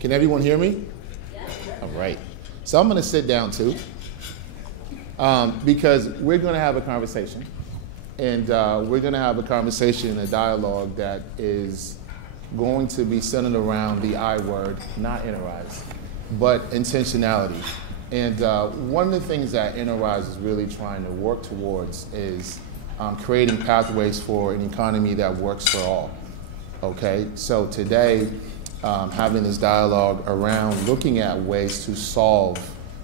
Can everyone hear me? Yes. All right. So I'm going to sit down too, because we're going to have a conversation. And we're going to have a conversation, a dialogue that is going to be centered around the I word, not Interise, but intentionality. And one of the things that Interise is really trying to work towards is creating pathways for an economy that works for all. Okay, so today, having this dialogue around looking at ways to solve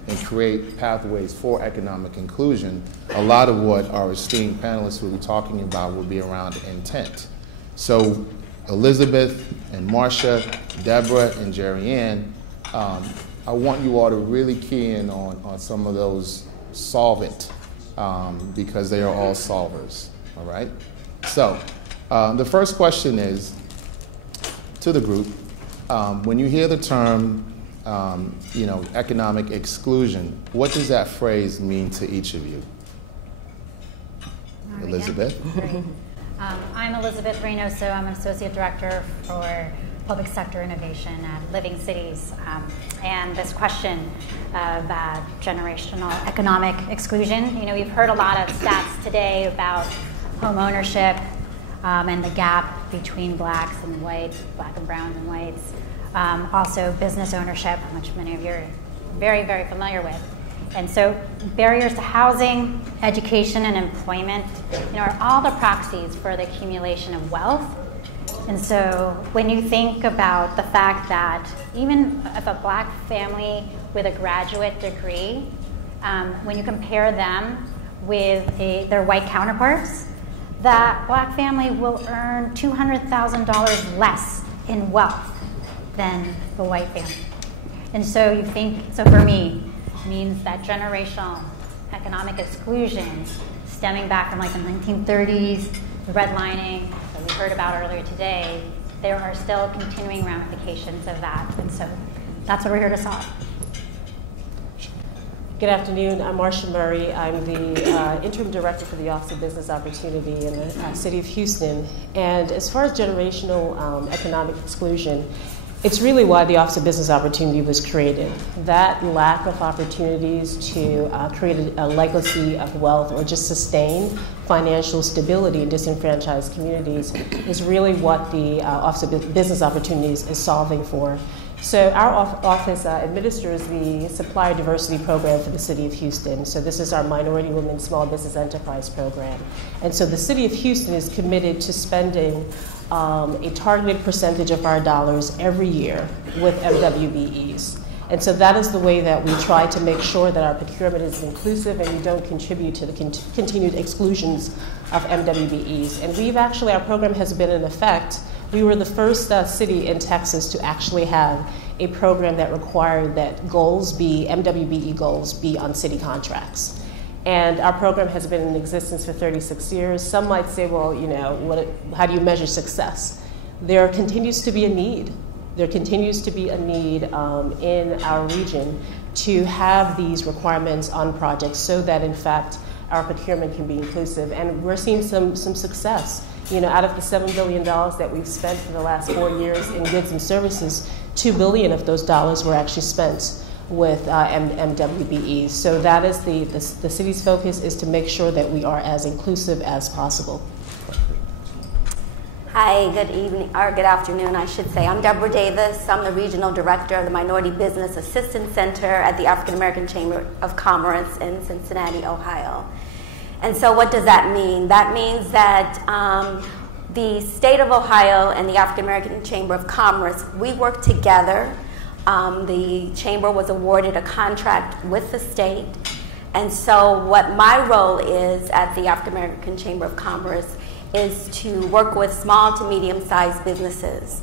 and create pathways for economic inclusion, a lot of what our esteemed panelists will be talking about will be around intent. So Elizabeth and Marsha, Deborah and Jerrianne, I want you all to really key in on some of those solvent, because they are all solvers, all right? So the first question is to the group, when you hear the term economic exclusion, what does that phrase mean to each of you? Elizabeth? I'm Elizabeth Reynoso. I'm an Associate Director for Public Sector Innovation at Living Cities. And this question of generational economic exclusion, we've heard a lot of stats today about home ownership and the gap between blacks and whites, black and browns and whites. Also business ownership, which many of you are very, very familiar with. And so barriers to housing, education, and employment, are all the proxies for the accumulation of wealth. And so when you think about the fact that even if a black family with a graduate degree, when you compare them with their white counterparts, that black family will earn $200,000 less in wealth than the white family. And so so for me, it means that generational economic exclusion stemming back from like the 1930s, the redlining that we heard about earlier today, there are still continuing ramifications of that. And so that's what we're here to solve. Good afternoon. I'm Marcia Murray. I'm the Interim Director for the Office of Business Opportunity in the City of Houston. And as far as generational economic exclusion, it's really why the Office of Business Opportunity was created. That lack of opportunities to create a legacy of wealth or just sustain financial stability in disenfranchised communities is really what the Office of Business Opportunities is solving for. So our office administers the Supplier Diversity Program for the City of Houston. So this is our Minority Women Small Business Enterprise Program. And so the City of Houston is committed to spending a targeted percentage of our dollars every year with MWBEs. And so that is the way that we try to make sure that our procurement is inclusive and we don't contribute to the continued exclusions of MWBEs. And our program has been in effect. We were the first city in Texas to actually have a program that required that MWBE goals be on city contracts. And our program has been in existence for 36 years. Some might say, well, how do you measure success? There continues to be a need. There continues to be a need in our region to have these requirements on projects so that, in fact, our procurement can be inclusive. And we're seeing some success. Out of the $7 billion that we've spent for the last 4 years in goods and services, $2 billion of those dollars were actually spent with MWBEs. So that is the city's focus, is to make sure that we are as inclusive as possible. Hi, good evening, or good afternoon, I should say. I'm Deborah Davis. I'm the Regional Director of the Minority Business Assistance Center at the African American Chamber of Commerce in Cincinnati, Ohio. And so what does that mean? That means that the state of Ohio and the African American Chamber of Commerce, we work together. The chamber was awarded a contract with the state. And so what my role is at the African American Chamber of Commerce is to work with small to medium-sized businesses.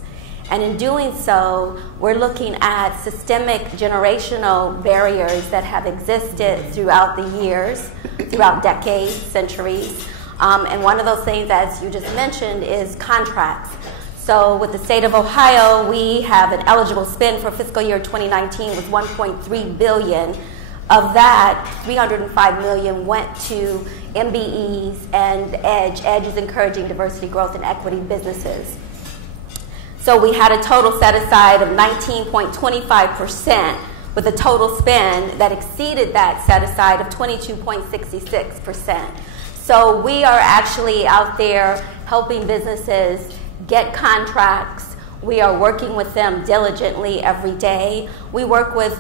And in doing so, we're looking at systemic generational barriers that have existed throughout the years, throughout decades, centuries. And one of those things, as you just mentioned, is contracts. So with the state of Ohio, we have an eligible spend for fiscal year 2019 was $1.3 billion. Of that, $305 million went to MBEs and EDGE. EDGE is encouraging diversity, growth, and equity businesses. So we had a total set aside of 19.25%, with a total spend that exceeded that set aside of 22.66%. So we are actually out there helping businesses get contracts. We are working with them diligently every day. We work with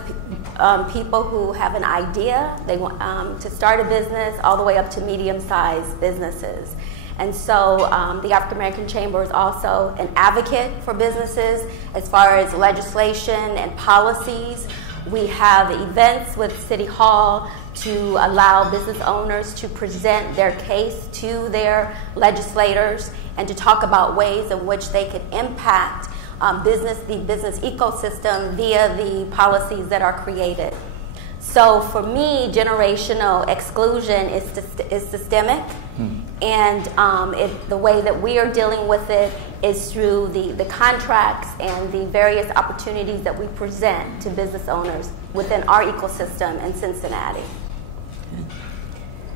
people who have an idea, they want to start a business, all the way up to medium-sized businesses. And so the African American Chamber is also an advocate for businesses as far as legislation and policies. We have events with City Hall to allow business owners to present their case to their legislators and to talk about ways in which they could impact the business ecosystem via the policies that are created. So for me, generational exclusion is systemic, and the way that we are dealing with it is through the contracts and the various opportunities that we present to business owners within our ecosystem in Cincinnati.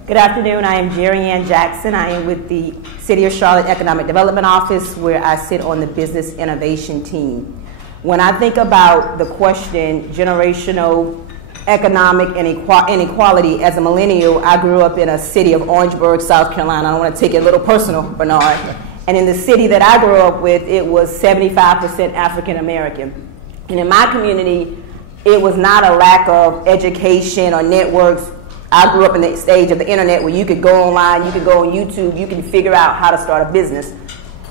Good afternoon. I am Jerriann Jackson. I am with the City of Charlotte Economic Development Office, where I sit on the Business Innovation team. When I think about the question, generational economic inequality, as a millennial, I grew up in a city of Orangeburg, South Carolina. I don't want to take it a little personal, Bernard. And in the city that I grew up with, it was 75% African American. And in my community, it was not a lack of education or networks. I grew up in the stage of the internet where you could go online, you could go on YouTube, you can figure out how to start a business.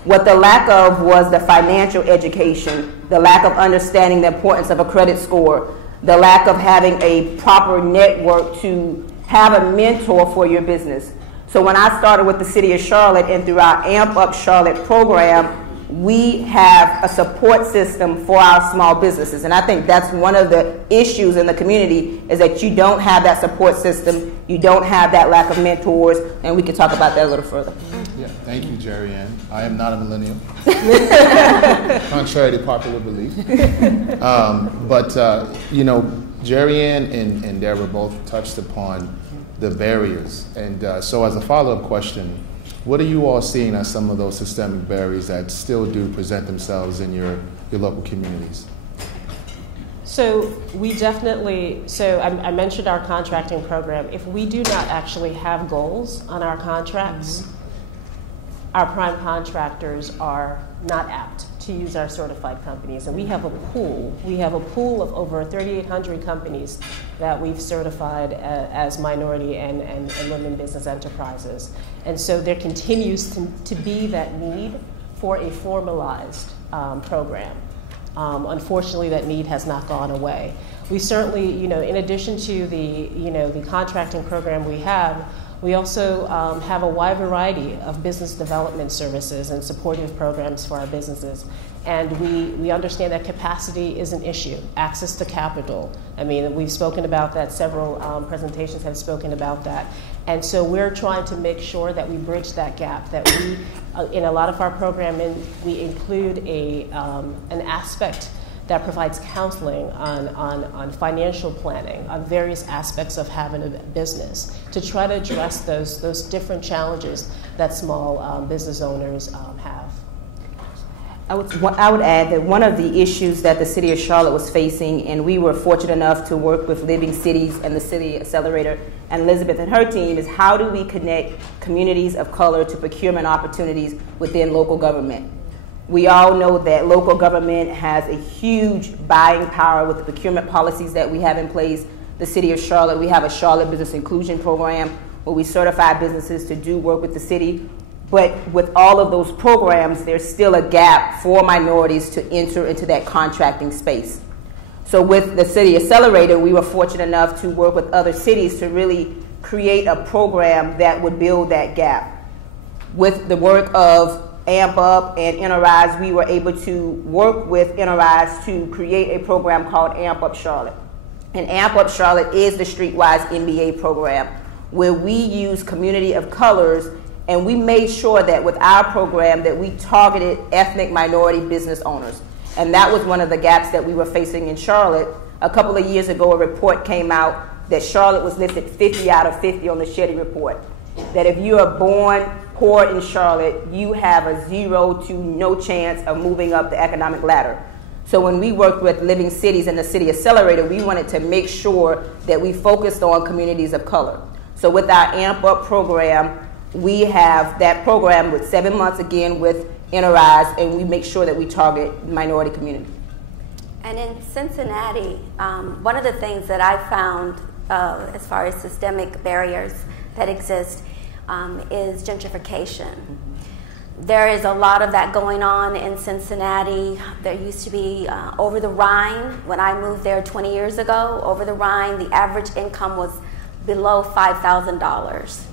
What the lack of was the financial education, the lack of understanding the importance of a credit score, the lack of having a proper network to have a mentor for your business. So when I started with the City of Charlotte and through our Amp Up Charlotte program, we have a support system for our small businesses. And I think that's one of the issues in the community, is that you don't have that support system, you don't have that lack of mentors, and we can talk about that a little further. Yeah, thank you, Jerriann. I am not a millennial, contrary to popular belief. You know, Jerriann and Deborah both touched upon the barriers. And so as a follow-up question, what are you all seeing as some of those systemic barriers that still do present themselves in your local communities? So we definitely, I mentioned our contracting program. If we do not actually have goals on our contracts, our prime contractors are not apt to use our certified companies. And we have a pool of over 3,800 companies that we've certified as minority and women business enterprises. And so there continues to be that need for a formalized program. Unfortunately, that need has not gone away. We certainly, you know, in addition to the contracting program we also have a wide variety of business development services and supportive programs for our businesses. And we understand that capacity is an issue, access to capital. I mean, we've spoken about that, several presentations have spoken about that. And so we're trying to make sure that we bridge that gap, that we, in a lot of our programming, we include an aspect that provides counseling on financial planning, on various aspects of having a business, to try to address those different challenges that small business owners have. I would add that one of the issues that the City of Charlotte was facing, and we were fortunate enough to work with Living Cities and the City Accelerator and Elizabeth and her team, is how do we connect communities of color to procurement opportunities within local government? We all know that local government has a huge buying power with the procurement policies that we have in place. The City of Charlotte, we have a Charlotte Business Inclusion Program where we certify businesses to do work with the city. But with all of those programs, there's still a gap for minorities to enter into that contracting space. So with the City Accelerator, we were fortunate enough to work with other cities to really create a program that would build that gap. With the work of Amp Up and Interise, we were able to work with Interise to create a program called Amp Up Charlotte. And Amp Up Charlotte is the streetwise MBA program where we use community of colors, and we made sure that with our program that we targeted ethnic minority business owners. And that was one of the gaps that we were facing in Charlotte. A couple of years ago, a report came out that Charlotte was listed 50 out of 50 on the Shetty report. that if you are born poor in Charlotte, you have a 0 to no chance of moving up the economic ladder. So when we worked with Living Cities and the City Accelerator, we wanted to make sure that we focused on communities of color. So with our AMP Up program, we have that program with 7 months again with Interise, and we make sure that we target minority community. And in Cincinnati, one of the things that I found as far as systemic barriers that exist is gentrification. There is a lot of that going on in Cincinnati. There used to be over the Rhine, when I moved there 20 years ago, over the Rhine, the average income was below $5,000.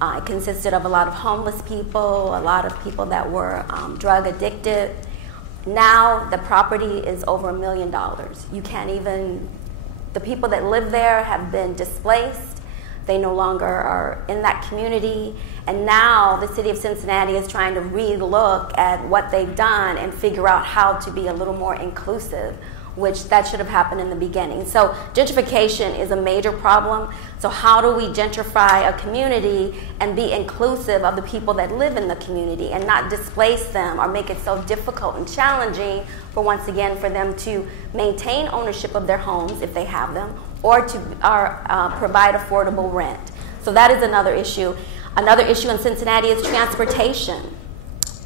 It consisted of a lot of homeless people, a lot of people that were drug addicted. Now the property is over $1 million. You can't even, the people that live there have been displaced. They no longer are in that community. And now the city of Cincinnati is trying to relook at what they've done and figure out how to be a little more inclusive, which that should have happened in the beginning. So gentrification is a major problem. So how do we gentrify a community and be inclusive of the people that live in the community and not displace them or make it so difficult and challenging for, once again, for them to maintain ownership of their homes if they have them, or to provide affordable rent. So that is another issue. Another issue in Cincinnati is transportation.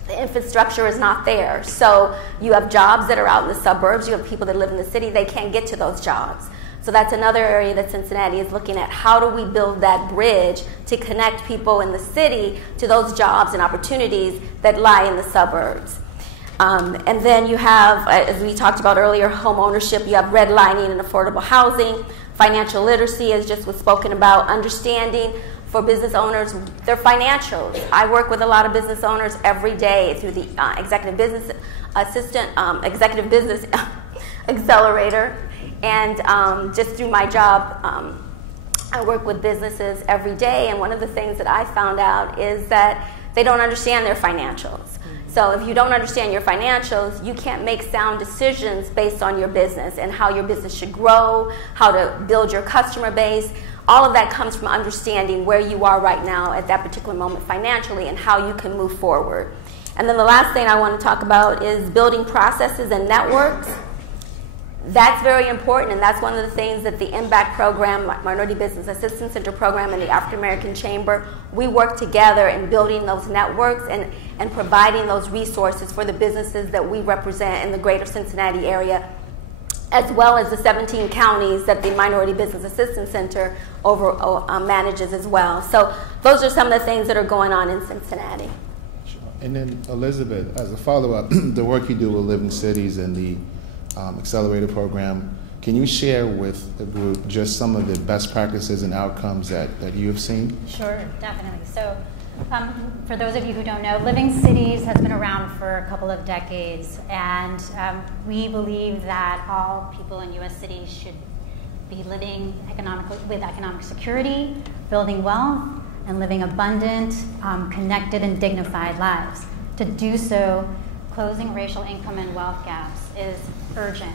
The infrastructure is not there. So you have jobs that are out in the suburbs, you have people that live in the city, they can't get to those jobs. So that's another area that Cincinnati is looking at. How do we build that bridge to connect people in the city to those jobs and opportunities that lie in the suburbs? And then you have, as we talked about earlier, home ownership. You have redlining and affordable housing. Financial literacy, as just was spoken about, understanding for business owners their financials. I work with a lot of business owners every day through the executive business accelerator, and just through my job, I work with businesses every day. And one of the things that I found out is that they don't understand their financials. So if you don't understand your financials, you can't make sound decisions based on your business and how your business should grow, how to build your customer base. All of that comes from understanding where you are right now at that particular moment financially and how you can move forward. And then the last thing I want to talk about is building processes and networks. That's very important, and that's one of the things that the MBAC program, Minority Business Assistance Center program, and the African American Chamber, we work together in building those networks and providing those resources for the businesses that we represent in the greater Cincinnati area, as well as the 17 counties that the Minority Business Assistance Center manages as well. So those are some of the things that are going on in Cincinnati. Sure. And then Elizabeth, as a follow-up, the work you do with Living Cities and the Accelerator program, can you share with the group just some of the best practices and outcomes that you have seen? Sure, definitely. So for those of you who don't know, Living Cities has been around for a couple of decades, and we believe that all people in U.S. cities should be living with economic security, building wealth, and living abundant, connected, and dignified lives. To do so, closing racial income and wealth gaps is urgent.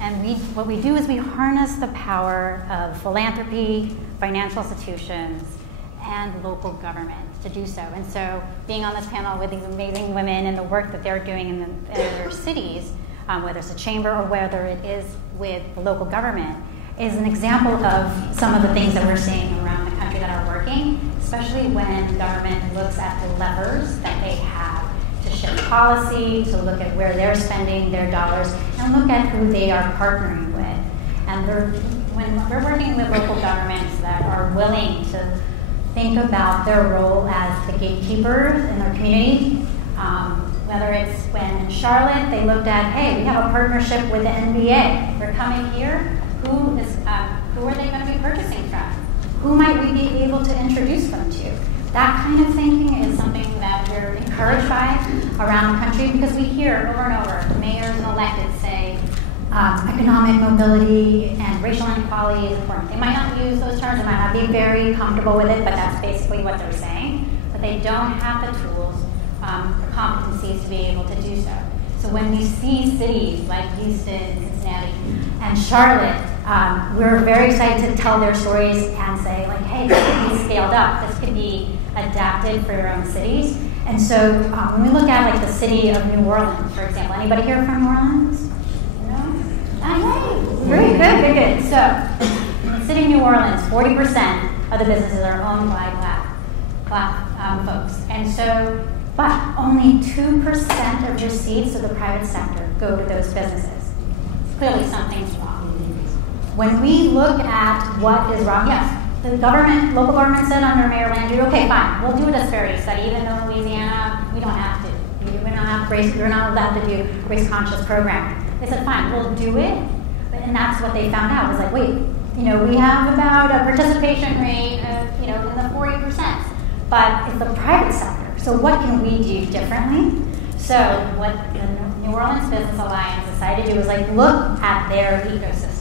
And what we do is we harness the power of philanthropy, financial institutions, and local government to do so. And so being on this panel with these amazing women and the work that they're doing in their cities, whether it's a chamber or whether it is with the local government, is an example of some of the things that we're seeing around the country that are working, especially when government looks at the levers that they have to shift policy, to look at where they're spending their dollars, and look at who they are partnering with. And when we're working with local governments that are willing to think about their role as the gatekeepers in their community, whether it's when in Charlotte they looked at, hey, we have a partnership with the NBA. They're coming here. Who are they going to be purchasing from? Who might we be able to introduce them to? That kind of thinking is something that we're encouraged by around the country, because we hear over and over mayors and elected say economic mobility and racial inequality is important. They might not use those terms, they might not be very comfortable with it, but that's basically what they're saying. But they don't have the tools, the competencies to be able to do so. So when we see cities like Houston, Cincinnati, and Charlotte, we're very excited to tell their stories and say, like, hey, this is scaled up, this could be adapted for your own cities. And so when we look at like the city of New Orleans, for example, anybody here from New Orleans? No? Great, good. So in the city of New Orleans, 40% of the businesses are owned by black folks. And so, but only 2% of receipts of the private sector go to those businesses. Clearly something's wrong. When we look at what is wrong, yes, the government, local government said under Mayor Landry, okay, fine, we'll do a disparity study, even though in Louisiana, we don't have to. We're not allowed to do a race-conscious program. They said, fine, we'll do it. And that's what they found out, was like, wait, we have about a participation rate of, in the 40%, but it's the private sector. So what can we do differently? So what the New Orleans Business Alliance decided to do was like look at their ecosystem.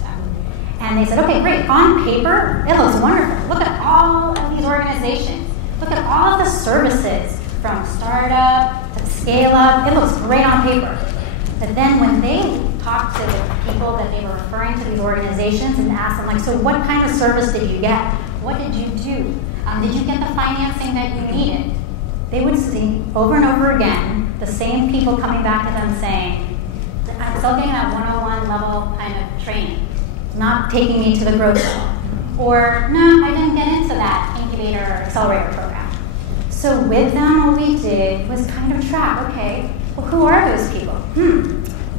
And they said, okay, great, on paper, it looks wonderful. Look at all of these organizations. Look at all of the services from startup to scale up. It looks great on paper. But then when they talked to the people that they were referring to these organizations and asked them, like, so what kind of service did you get? What did you do? Did you get the financing that you needed? They would see over and over again the same people coming back to them saying, I'm still getting that 101 level kind of training, not taking me to the growth level. Or, no, I didn't get into that incubator or accelerator program. So with them, what we did was kind of track, okay, well, who are those people?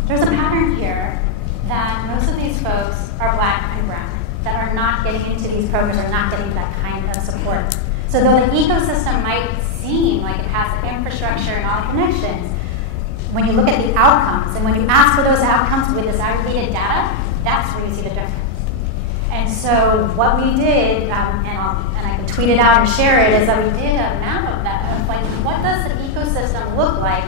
There's a pattern here that most of these folks are black and brown, that are not getting into these programs, or not getting that kind of support. So though the ecosystem might seem like it has the infrastructure and all the connections, when you look at the outcomes, and when you ask for those outcomes with disaggregated data, that's where you see the difference. And so what we did, and I can tweet it out and share it, is that we did a map of that, of like, what does the ecosystem look like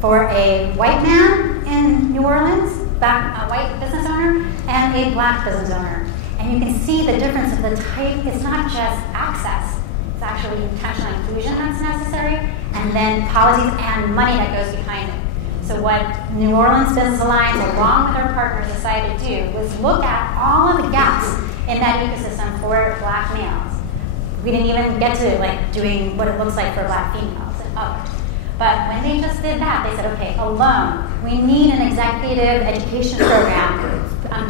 for a white man in New Orleans, a white business owner, and a black business owner. And you can see the difference of the type. It's not just access. It's actually intentional inclusion that's necessary, and then policies and money that goes behind it. So what New Orleans Business Alliance, along with our partners, decided to do was look at all of the gaps in that ecosystem for black males. We didn't even get to like doing what it looks like for black females and others. But when they just did that, they said, okay, alone, we need an executive education program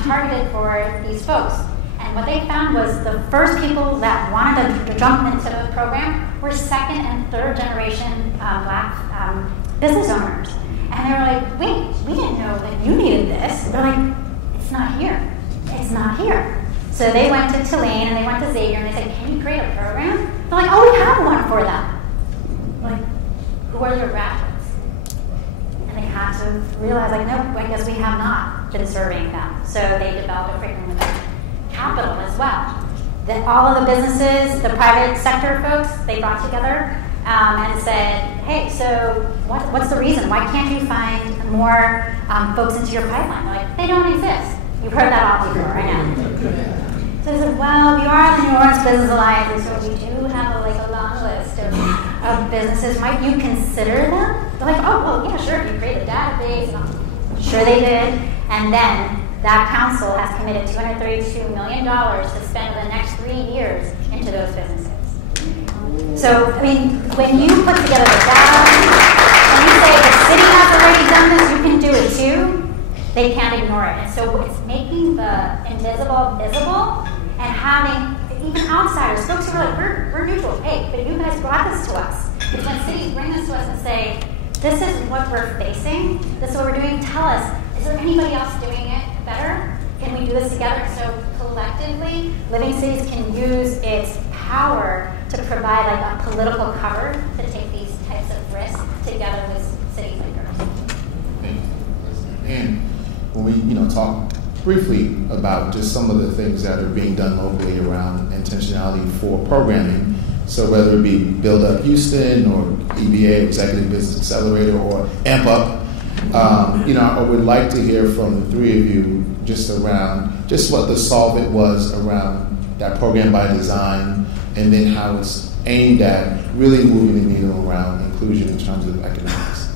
targeted for these folks. And what they found was the first people that wanted to jump into the program were second and third generation black business owners. And they were like, wait, we didn't know that you needed this. They're like, it's not here. It's not here. So they went to Tulane and they went to Xavier and they said, can you create a program? They're like, oh, we have one for them. Like, who are your graduates? And they had to realize, like, no, I guess we have not been surveying them. So they developed a curriculum with capital as well. That all of the businesses, the private sector folks, they brought together and said, hey, so what's the reason? Why can't you find more folks into your pipeline? They're like, they don't exist. You've heard that all before, I know. So I said, well, we are the New Orleans Business Alliance, and so we do have a long list of businesses. Might you consider them? They're like, oh, well, yeah, sure. You create a database. Sure they did. And then that council has committed $232 million to spend the next 3 years into those businesses. So, I mean, when you put together the data, and you say the city has already done this, you can do it too, they can't ignore it. And so it's making the invisible visible and having even outsiders, folks who are like, we're neutral. Hey, but you guys brought this to us. It's when cities bring this to us and say, this is what we're facing, this is what we're doing, tell us, is there anybody else doing it better? Can we do this together? So collectively, Living Cities can use its power to provide like a political cover to take these types of risks together with city leaders. And when we talk briefly about just some of the things that are being done locally around intentionality for programming, so whether it be Build Up Houston or EBA, Executive Business Accelerator, or AMP Up, I would like to hear from the three of you just around just what the solvent was around that program by design, and then how it's aimed at really moving the needle around inclusion in terms of economics.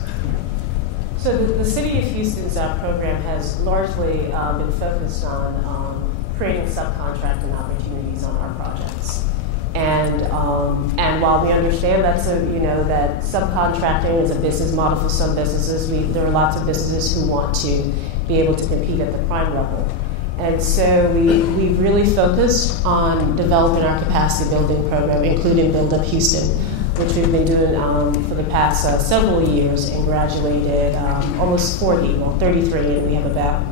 So the City of Houston's program has largely been focused on creating subcontracting opportunities on our projects. And and while we understand that subcontracting is a business model for some businesses, there are lots of businesses who want to be able to compete at the prime level. And so we've really focused on developing our capacity building program, including Build Up Houston, which we've been doing for the past several years, and graduated almost 33, and we have about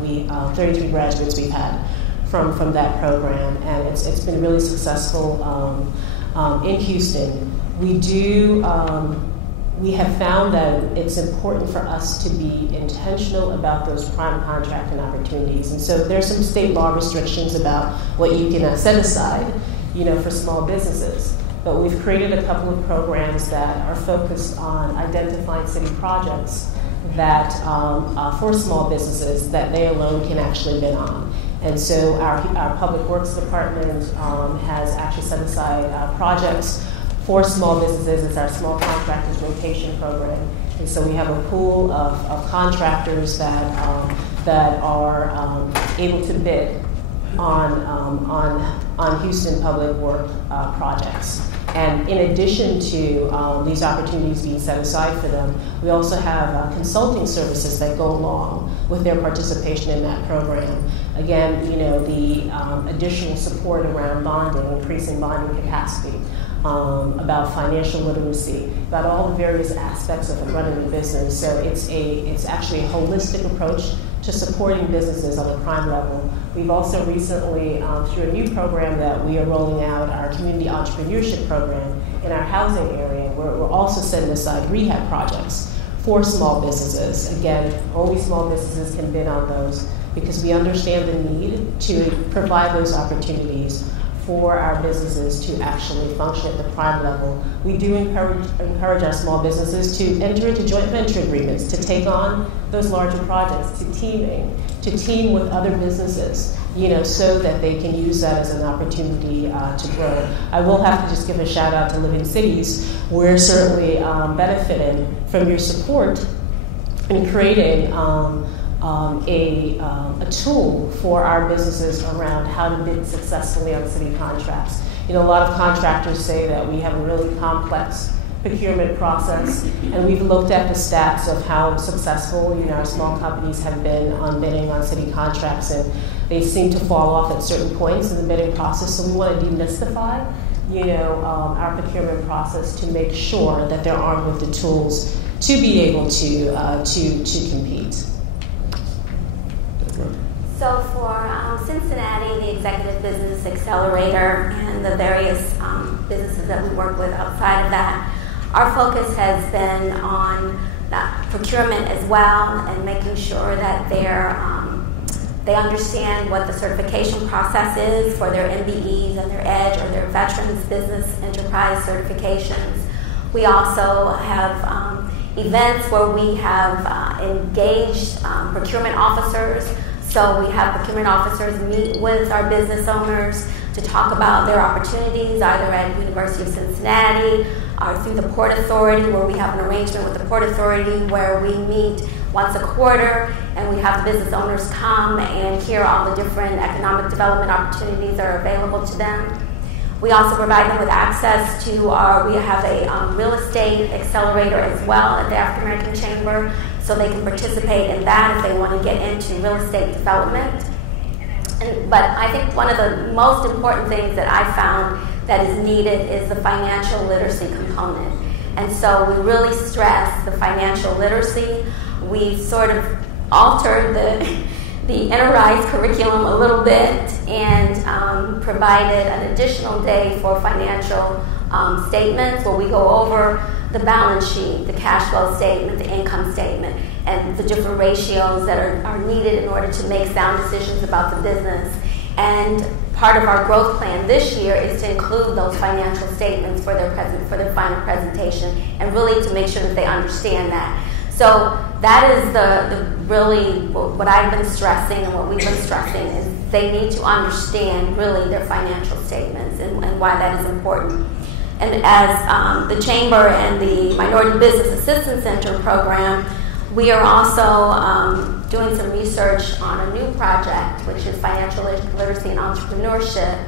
33 graduates we've had from that program, and it's been really successful in Houston. We have found that it's important for us to be intentional about those prime contracting opportunities. And so there's some state law restrictions about what you can set aside, for small businesses. But we've created a couple of programs that are focused on identifying city projects that for small businesses that they alone can actually bid on. And so our Public Works Department has actually set aside projects for small businesses. It's our Small Contractors Rotation Program. And so we have a pool of contractors that are able to bid on Houston public work projects. And in addition to these opportunities being set aside for them, we also have consulting services that go along with their participation in that program. Again, the additional support around bonding, increasing bonding capacity, about financial literacy, about all the various aspects of running a business. So it's actually a holistic approach to supporting businesses on the prime level. We've also recently, through a new program that we are rolling out, our community entrepreneurship program in our housing area, where we're also setting aside rehab projects for small businesses. Again, only small businesses can bid on those because we understand the need to provide those opportunities for our businesses to actually function at the prime level. We do encourage our small businesses to enter into joint venture agreements, to take on those larger projects, to team with other businesses, so that they can use that as an opportunity to grow. I will have to just give a shout out to Living Cities. We're certainly benefiting from your support in creating a tool for our businesses around how to bid successfully on city contracts. A lot of contractors say that we have a really complex procurement process, and we've looked at the stats of how successful our small companies have been on bidding on city contracts, and they seem to fall off at certain points in the bidding process. So we want to demystify our procurement process to make sure that they're armed with the tools to be able to compete. So for Cincinnati, the Executive Business Accelerator, and the various businesses that we work with outside of that, our focus has been on procurement as well, and making sure that they understand what the certification process is for their MBEs and their EDGE or their Veterans Business Enterprise certifications. We also have events where we have engaged procurement officers. So we have procurement officers meet with our business owners to talk about their opportunities, either at University of Cincinnati or through the Port Authority, where we have an arrangement with the Port Authority where we meet once a quarter, and we have the business owners come and hear all the different economic development opportunities that are available to them. We also provide them with access to we have a real estate accelerator as well at the African American Chamber, so they can participate in that if they want to get into real estate development. But I think one of the most important things that I found that is needed is the financial literacy component. And so we really stress the financial literacy. We sort of altered the Interise curriculum a little bit and provided an additional day for financial statements where we go over the balance sheet, the cash flow statement, the income statement, and the different ratios that are needed in order to make sound decisions about the business. And part of our growth plan this year is to include those financial statements for their final presentation, and really to make sure that they understand that. So that is the really what I've been stressing and what we've been stressing is they need to understand really their financial statements and why that is important. And as the Chamber and the Minority Business Assistance Center program, we are also doing some research on a new project, which is financial literacy and entrepreneurship,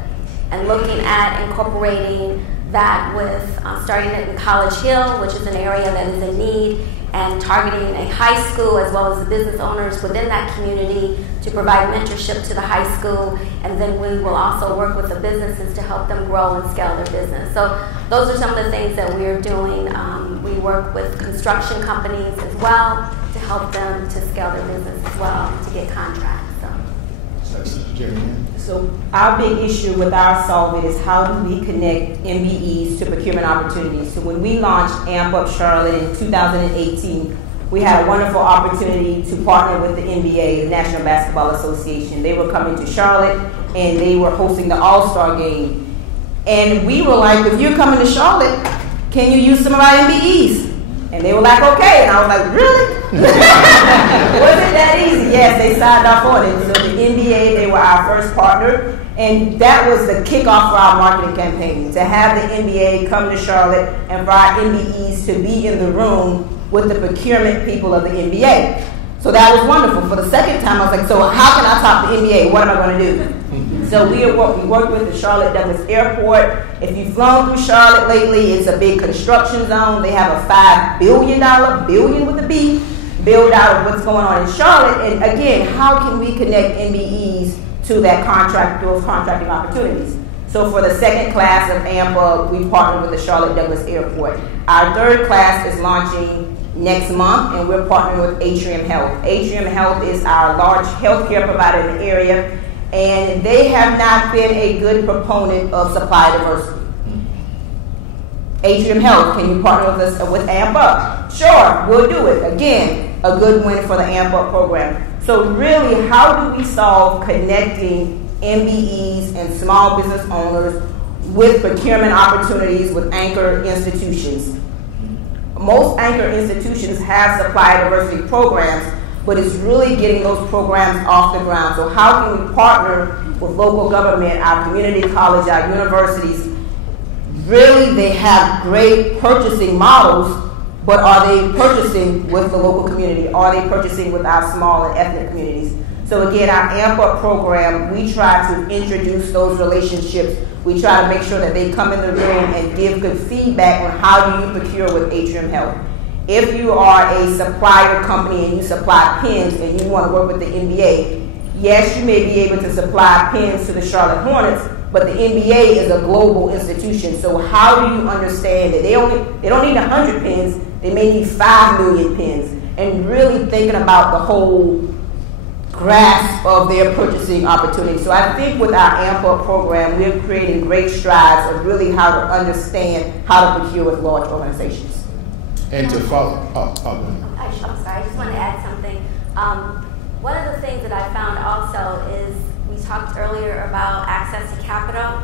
and looking at incorporating that with starting it in College Hill, which is an area that is in need, and targeting a high school as well as the business owners within that community to provide mentorship to the high school, and then we will also work with the businesses to help them grow and scale their business. So those are some of the things that we're doing. We work with construction companies as well to help them to scale their business as well, to get contracts. So our big issue with our Solve It is how do we connect MBEs to procurement opportunities. So when we launched AMP Up Charlotte in 2018, we had a wonderful opportunity to partner with the NBA, the National Basketball Association. They were coming to Charlotte and they were hosting the All-Star Game. And we were like, if you're coming to Charlotte, can you use some of our MBEs? And they were like, okay. And I was like, really? Was it that easy? Yes, they signed off on it. So the NBA, they were our first partner. And that was the kickoff for our marketing campaign, to have the NBA come to Charlotte and for our MBEs to be in the room with the procurement people of the NBA. So that was wonderful. For the second time, I was like, so how can I top the NBA? What am I going to do? So we worked with the Charlotte Douglas Airport. If you've flown through Charlotte lately, it's a big construction zone. They have a $5 billion, billion with a B, build out of what's going on in Charlotte. And again, how can we connect MBEs to that those contracting opportunities? So for the second class of AMPA, we partnered with the Charlotte Douglas Airport. Our third class is launching next month, and we're partnering with Atrium Health. Atrium Health is our large healthcare provider in the area, and they have not been a good proponent of supply diversity. Atrium Health, can you partner with us with AMP Up? Sure, we'll do it. Again, a good win for the AMP Up program. So really, how do we solve connecting MBEs and small business owners with procurement opportunities with anchor institutions? Most anchor institutions have supply diversity programs, but it's really getting those programs off the ground. So how can we partner with local government, our community college, our universities? Really, they have great purchasing models, but are they purchasing with the local community? Are they purchasing with our small and ethnic communities? So again, our AMP Up program, we try to introduce those relationships. We try to make sure that they come in the room and give good feedback on how do you procure with Atrium Health. If you are a supplier company and you supply pins and you want to work with the NBA, yes, you may be able to supply pins to the Charlotte Hornets, but the NBA is a global institution. So how do you understand that they don't need 100 pins, they may need 5 million pins, and really thinking about the whole grasp of their purchasing opportunity. So I think with our AMP Up program, we're creating great strides of really how to understand how to procure with large organizations. And to follow, I'm sorry, I just want to add something. One of the things that I found also is, we talked earlier about access to capital.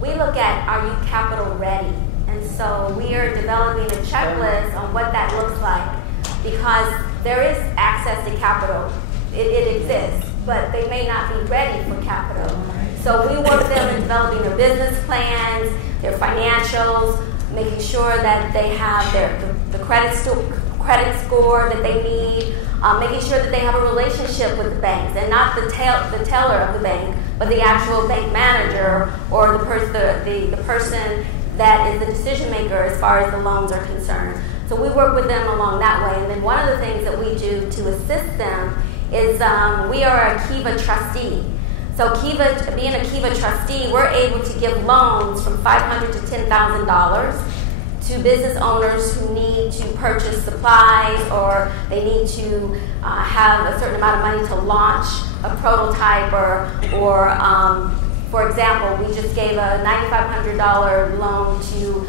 We look at, are you capital ready? And so we are developing a checklist on what that looks like, because there is access to capital. It exists, but they may not be ready for capital. So we work them in developing their business plans, their financials, making sure that they have the credit score that they need, making sure that they have a relationship with the banks, and not the teller of the bank, but the actual bank manager or the person that is the decision maker as far as the loans are concerned. So we work with them along that way. And then one of the things that we do to assist them is we are a Kiva trustee. So being a Kiva trustee, we're able to give loans from $500 to $10,000 to business owners who need to purchase supplies, or they need to have a certain amount of money to launch a prototype, or for example, we just gave a $9,500 loan to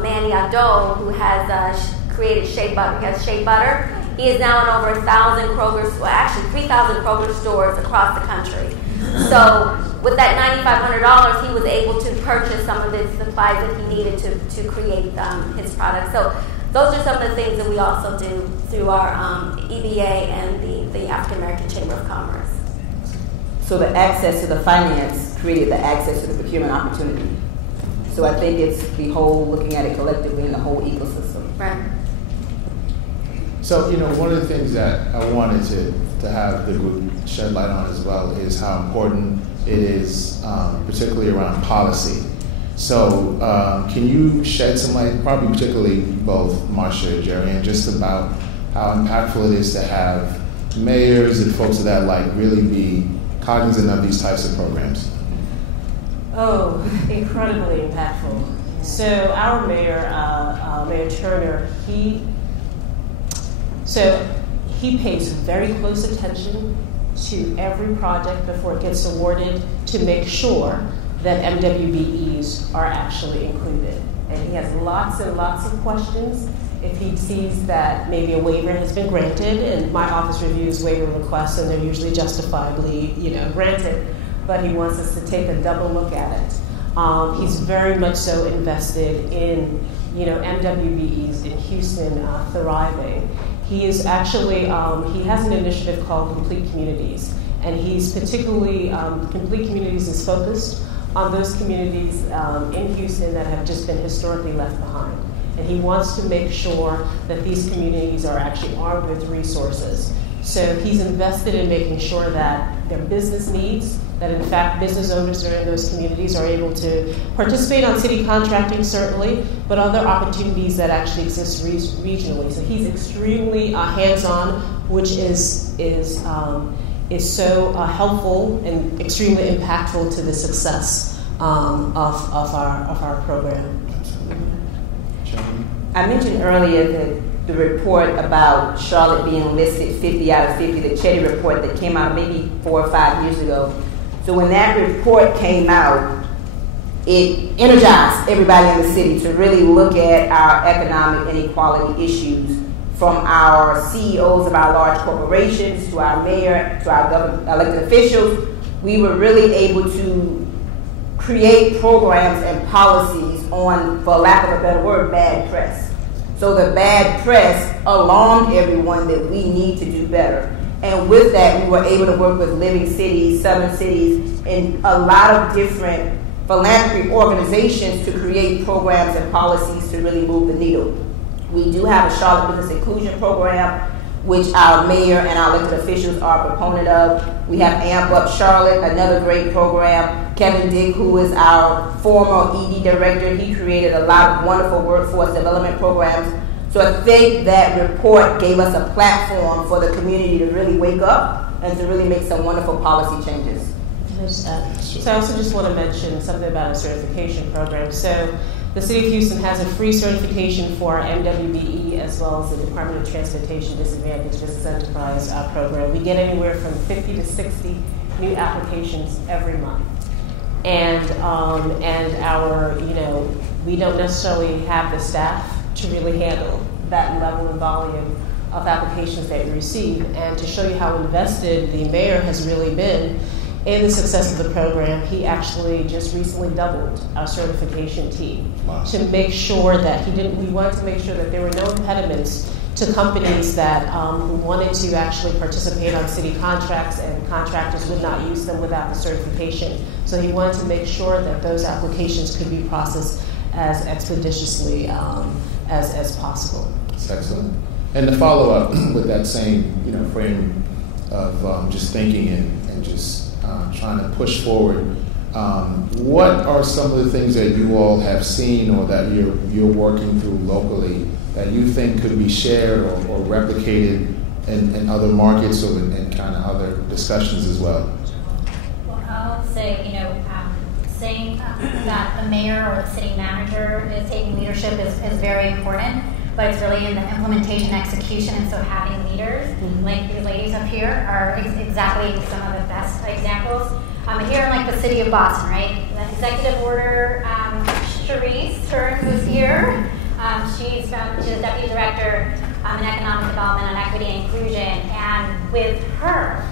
Manny Ado, who has created shea butter. He has shea butter. He is now in over 1,000 Kroger, well, actually 3,000 Kroger stores across the country. So with that $9,500, he was able to purchase some of the supplies that he needed to create his product. So those are some of the things that we also do through our EBA and the African American Chamber of Commerce. So the access to the finance created the access to the procurement opportunity. So I think it's the whole, looking at it collectively in the whole ecosystem. Right. So, one of the things that I wanted to have the group shed light on as well is how important it is, particularly around policy. So can you shed some light, probably particularly both Marcia and Jerrianne, just about how impactful it is to have mayors and folks of that like really be cognizant of these types of programs? Oh, incredibly impactful. So our mayor, Mayor Turner, he pays very close attention to every project before it gets awarded to make sure that MWBEs are actually included. And he has lots and lots of questions. If he sees that maybe a waiver has been granted, and my office reviews waiver requests, and they're usually justifiably, granted, but he wants us to take a double look at it. He's very much so invested in, MWBEs in Houston thriving. He is actually, he has an initiative called Complete Communities, and he's particularly, Complete Communities is focused on those communities in Houston that have just been historically left behind. And he wants to make sure that these communities are actually armed with resources. So he's invested in making sure that their business needs, that in fact business owners that are in those communities are able to participate on city contracting certainly, but other opportunities that actually exist regionally. So he's extremely hands-on, which is so helpful and extremely impactful to the success of our program. I mentioned earlier that the report about Charlotte being listed 50 out of 50, the Chetty report that came out maybe 4 or 5 years ago. So when that report came out, it energized everybody in the city to really look at our economic inequality issues, from our CEOs of our large corporations to our mayor to our elected officials. We were really able to create programs and policies on, for lack of a better word, bad press. So the bad press alarmed everyone that we need to do better. And with that, we were able to work with Living Cities, Southern Cities, and a lot of different philanthropy organizations to create programs and policies to really move the needle. We do have a Charlotte Business Inclusion program, which our mayor and our elected officials are a proponent of. We have AMP Up Charlotte, another great program. Kevin Dick, who is our former ED director, he created a lot of wonderful workforce development programs. So I think that report gave us a platform for the community to really wake up and to really make some wonderful policy changes. So I also just want to mention something about a certification program. So the City of Houston has a free certification for our MWBE as well as the Department of Transportation Disadvantaged Business Enterprise program. We get anywhere from 50 to 60 new applications every month. And our, we don't necessarily have the staff to really handle that level and volume of applications that we receive. And to show you how invested the mayor has really been in the success of the program, he actually just recently doubled our certification team. Wow. To make sure that we wanted to make sure that there were no impediments to companies that who wanted to actually participate on city contracts, and contractors would not use them without the certification. So he wanted to make sure that those applications could be processed as expeditiously as possible. That's excellent. And to follow up with that same frame of just thinking and just trying to push forward, what are some of the things that you all have seen or that you're working through locally that you think could be shared or replicated in other markets or in kind of other discussions as well? Well, I'll say, saying that the mayor or the city manager is taking leadership is very important, but it's really in the implementation, execution, and so having leaders, like these ladies up here, are exactly some of the best examples. Here in the city of Boston, right? The executive order, Cherise Turns is here. She's the deputy director in economic development and equity and inclusion, and with her,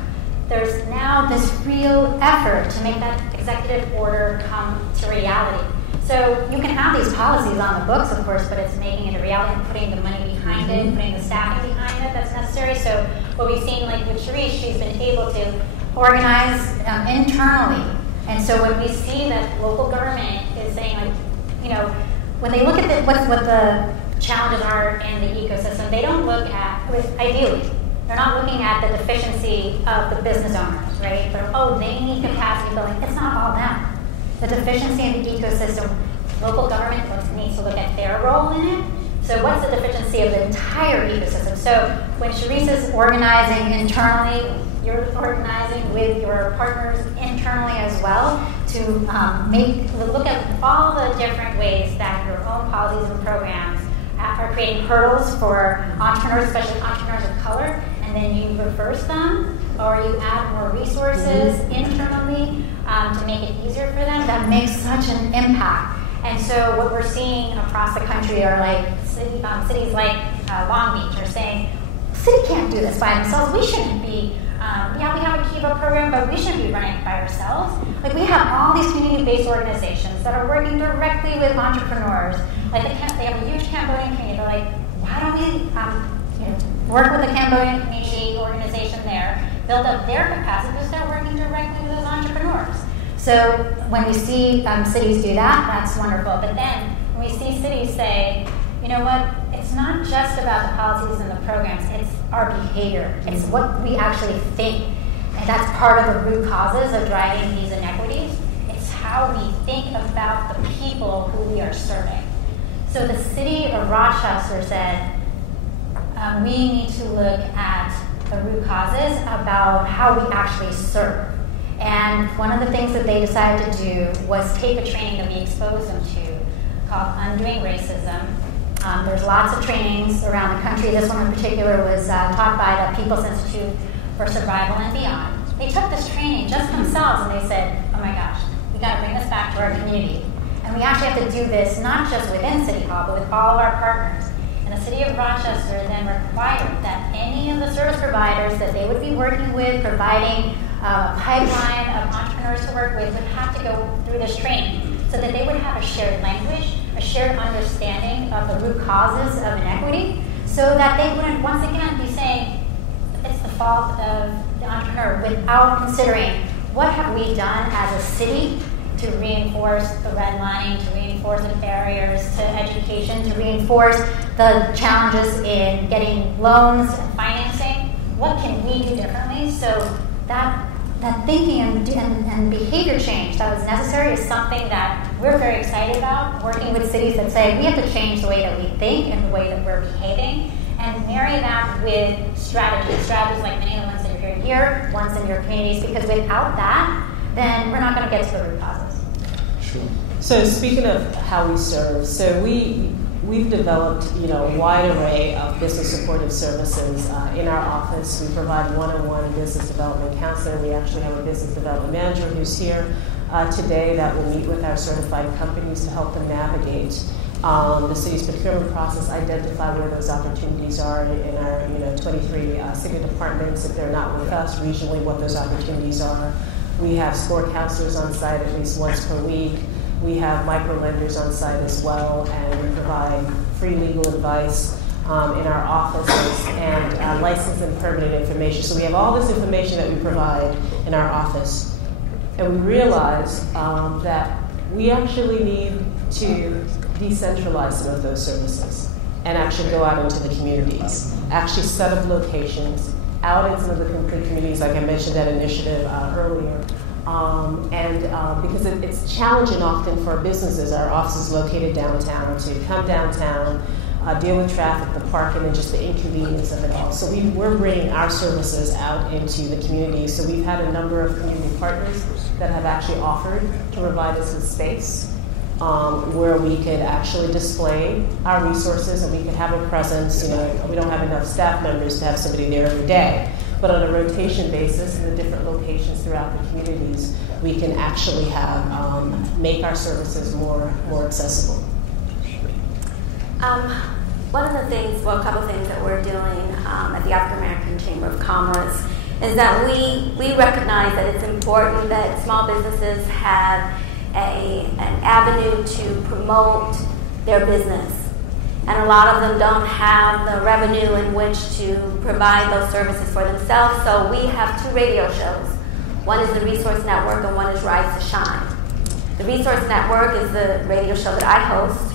there's now this real effort to make that executive order come to reality. So you can have these policies on the books, of course, but it's making it a reality and putting the money behind it, putting the staffing behind it that's necessary. So what we've seen, with Cherise, she's been able to organize internally. And so when we see that local government is saying, when they look at what the challenges are in the ecosystem, they don't look at, ideally, they're not looking at the deficiency of the business owners, right? They need capacity building. It's not all them. The deficiency in the ecosystem local government needs to look at their role in it. So what's the deficiency of the entire ecosystem? So when Sharice's organizing internally, you're organizing with your partners internally as well to look at all the different ways that your own policies and programs are creating hurdles for entrepreneurs, especially entrepreneurs of color, and then you reverse them, or you add more resources internally to make it easier for them. That makes such an impact. And so what we're seeing across the country are like cities like Long Beach are saying, the city can't do this by themselves. We shouldn't be, we have a Kiva program, but we shouldn't be running it by ourselves. Like, we have all these community-based organizations that are working directly with entrepreneurs. Like, they have a huge Cambodian community. They're like, why don't we work with the Cambodian community organization there, build up their capacity to start working directly with those entrepreneurs. So when we see cities do that, that's wonderful. But then when we see cities say, you know what, it's not just about the policies and the programs, it's our behavior. It's what we actually think. And that's part of the root causes of driving these inequities. It's how we think about the people who we are serving. So the city of Rochester said, we need to look at the root causes about how we actually serve. And one of the things that they decided to do was take a training that we exposed them to called Undoing Racism. There's lots of trainings around the country. This one in particular was taught by the People's Institute for Survival and Beyond. They took this training just themselves and they said, oh my gosh, we got to bring this back to our community. And we actually have to do this not just within City Hall, but with all of our partners. And the City of Rochester then required that any of the service providers that they would be working with, providing a pipeline of entrepreneurs to work with, would have to go through this training so that they would have a shared language, a shared understanding of the root causes of inequity, so that they wouldn't once again be saying it's the fault of the entrepreneur without considering what have we done as a city to reinforce the redlining, to reinforce the barriers to education, to reinforce the challenges in getting loans and financing. What can we do differently? So that thinking and behavior change that was necessary is something that we're very excited about, working with cities that say we have to change the way that we think and the way that we're behaving, and marry that with strategies like many of the ones that you're hearing here, ones in your communities, because without that, then we're not going to get to the root causes. Sure. So speaking of how we serve, so we've developed a wide array of business supportive services in our office. We provide one-on-one business development counseling. We actually have a business development manager who's here today that will meet with our certified companies to help them navigate the city's procurement process, identify where those opportunities are in our 23 city departments. If they're not with us regionally, what those opportunities are. We have SCORE counselors on site at least once per week. We have micro lenders on site as well, and we provide free legal advice in our offices and license and permitting information. So we have all this information that we provide in our office. And we realize that we actually need to decentralize some of those services and actually go out into the communities, actually set up locations out in some of the complete communities, like I mentioned that initiative earlier. Because it's challenging often for businesses, our offices located downtown, to come downtown, deal with traffic, the parking, and just the inconvenience of it all. So we're bringing our services out into the community. So we've had a number of community partners that have actually offered to provide us with space where we could actually display our resources and we could have a presence. We don't have enough staff members to have somebody there every day. But on a rotation basis in the different locations throughout the communities, we can actually have make our services more accessible. One of the things, a couple things that we're doing at the African American Chamber of Commerce is that we recognize that it's important that small businesses have an avenue to promote their business. And a lot of them don't have the revenue in which to provide those services for themselves. So we have 2 radio shows. One is the Resource Network and one is Rise to Shine. The Resource Network is the radio show that I host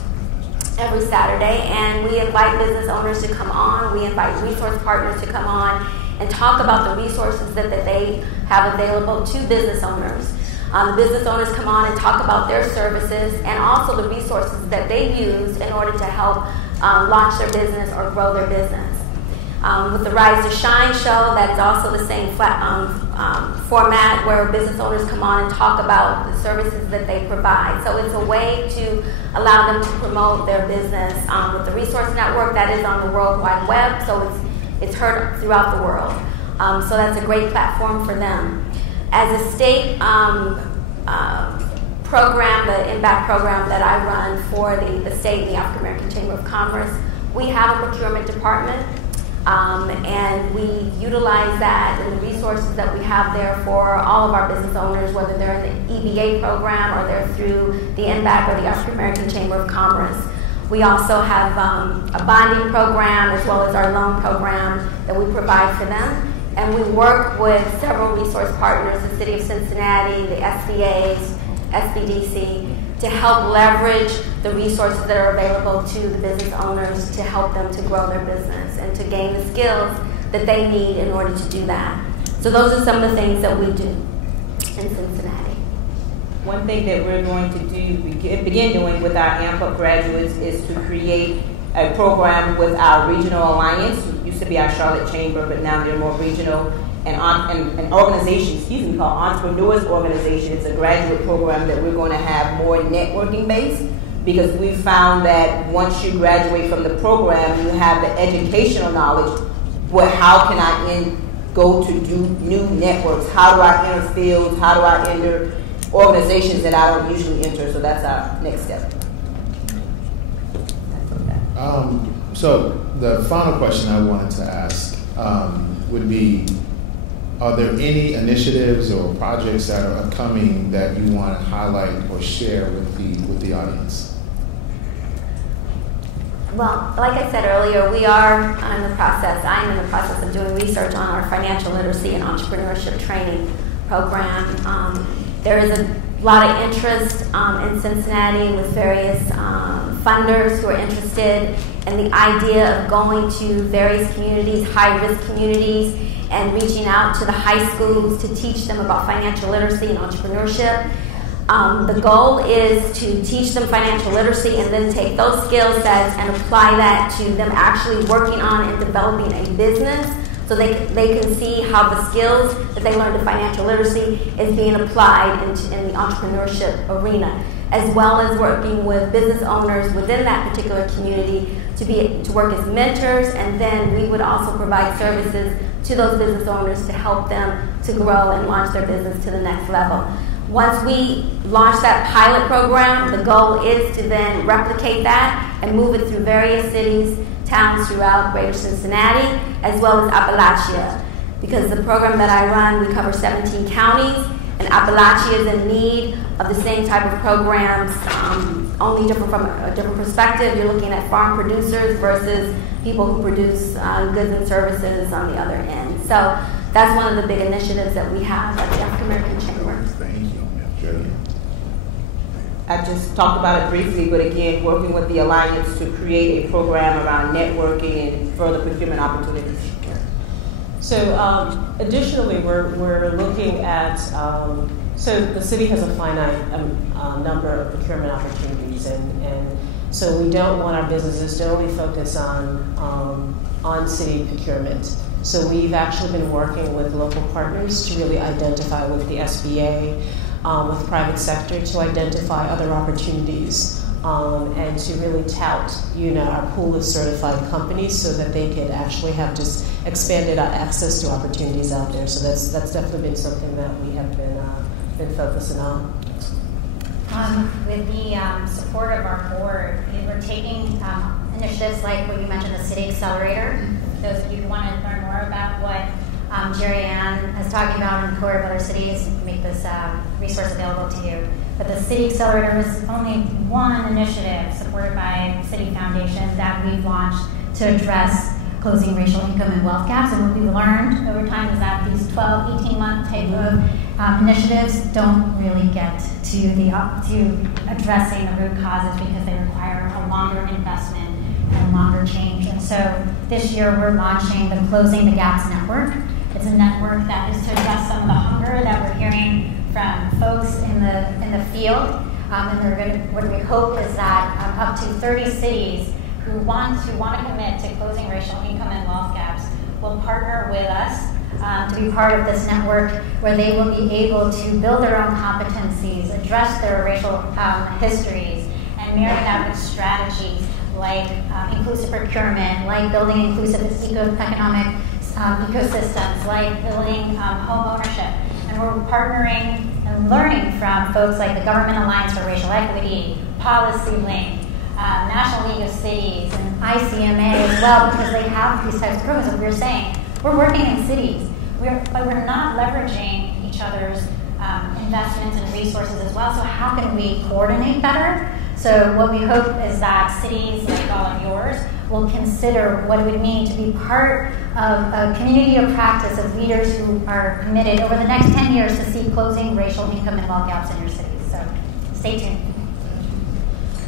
every Saturday, and we invite business owners to come on. We invite resource partners to come on and talk about the resources that they have available to business owners. The business owners come on and talk about their services and also the resources that they use in order to help launch their business or grow their business. With the Rise to Shine show, that's also the same format where business owners come on and talk about the services that they provide. So it's a way to allow them to promote their business. With the resource network, that is on the World Wide Web, so it's heard throughout the world. So that's a great platform for them. As a state program, the MBAC program that I run for the state and the African American Chamber of Commerce, we have a procurement department. And we utilize that and the resources that we have there for all of our business owners, whether they're in the EBA program or they're through the MBAC or the African American Chamber of Commerce. We also have a bonding program as well as our loan program that we provide for them. And we work with several resource partners, the City of Cincinnati, the SBAs, SBDC, to help leverage the resources that are available to the business owners to help them to grow their business and to gain the skills that they need in order to do that. So those are some of the things that we do in Cincinnati. One thing that we're going to begin doing with our AMP graduates is to create a program with our regional alliance. It used to be our Charlotte Chamber, but now they're more regional. An organization, called Entrepreneurs Organization. It's a graduate program that we're going to have more networking based, because we found that once you graduate from the program, you have the educational knowledge, but how can I go to do new networks? How do I enter fields? How do I enter organizations that I don't usually enter? So that's our next step. So the final question I wanted to ask would be, are there any initiatives or projects that are upcoming that you want to highlight or share with the audience? Well, like I said earlier, we are in the process, I am in the process of doing research on our financial literacy and entrepreneurship training program. There is a lot of interest in Cincinnati with various funders who are interested in the idea of going to various communities, high-risk communities, and reaching out to the high schools to teach them about financial literacy and entrepreneurship. The goal is to teach them financial literacy and then take those skill sets and apply that to them actually working on and developing a business, so they can see how the skills that they learned in financial literacy is being applied in the entrepreneurship arena, as well as working with business owners within that particular community to work as mentors, and then we would also provide services to those business owners to help them to grow and launch their business to the next level. Once we launch that pilot program, the goal is to then replicate that and move it through various cities, towns throughout greater Cincinnati, as well as Appalachia. Because the program that I run, we cover 17 counties, and Appalachia is in need of the same type of programs, only different from a different perspective. You're looking at farm producers versus people who produce goods and services on the other end. So that's one of the big initiatives that we have at the African American Chamber. Thank you, Jerrianne. I just talked about it briefly, but again, working with the Alliance to create a program around networking and further procurement opportunities. So additionally, we're looking at, so the city has a finite number of procurement opportunities, and so we don't want our businesses to only focus on city procurement. So we've actually been working with local partners to really identify with the SBA, with private sector, to identify other opportunities and to really tout, our pool of certified companies so that they could actually have just expanded access to opportunities out there. So that's definitely been something that we have been focusing on. With the support of our board, we're taking initiatives like what you mentioned, the City Accelerator. Those of you who want to learn more about what Jerrianne is talking about in support of other cities, make this resource available to you. But the City Accelerator is only one initiative supported by City Foundation that we've launched to address closing racial income and wealth gaps. And what we've learned over time is that these 12, 18-month type of initiatives don't really get to addressing the root causes because they require a longer investment and a longer change. And so this year we're launching the Closing the Gaps Network. It's a network that is to address some of the hunger that we're hearing from folks in the field, and what we hope is that up to 30 cities who want to commit to closing racial income and wealth gaps will partner with us to be part of this network, where they will be able to build their own competencies, address their racial histories, and marry that with strategies like inclusive procurement, like building inclusive economic ecosystems, like building home ownership. And we're partnering and learning from folks like the Government Alliance for Racial Equity, Policy Link, National League of Cities, and ICMA as well, because they have these types of programs. As we were saying, we're working in cities, but we're not leveraging each other's investments and resources as well. So how can we coordinate better? So what we hope is that cities like all of yours will consider what it would mean to be part of a community of practice of leaders who are committed over the next 10 years to see closing racial income and wealth gaps in your cities. So stay tuned.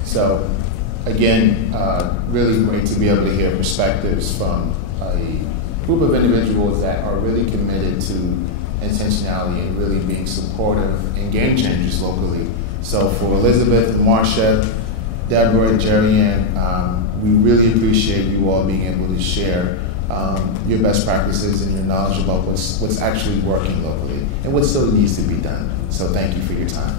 So again, really great to be able to hear perspectives from a group of individuals that are really committed to intentionality and really being supportive and game changers locally. So for Elizabeth, Marcia, Deborah, Jerrianne, we really appreciate you all being able to share your best practices and your knowledge about what's actually working locally and what still needs to be done. So thank you for your time.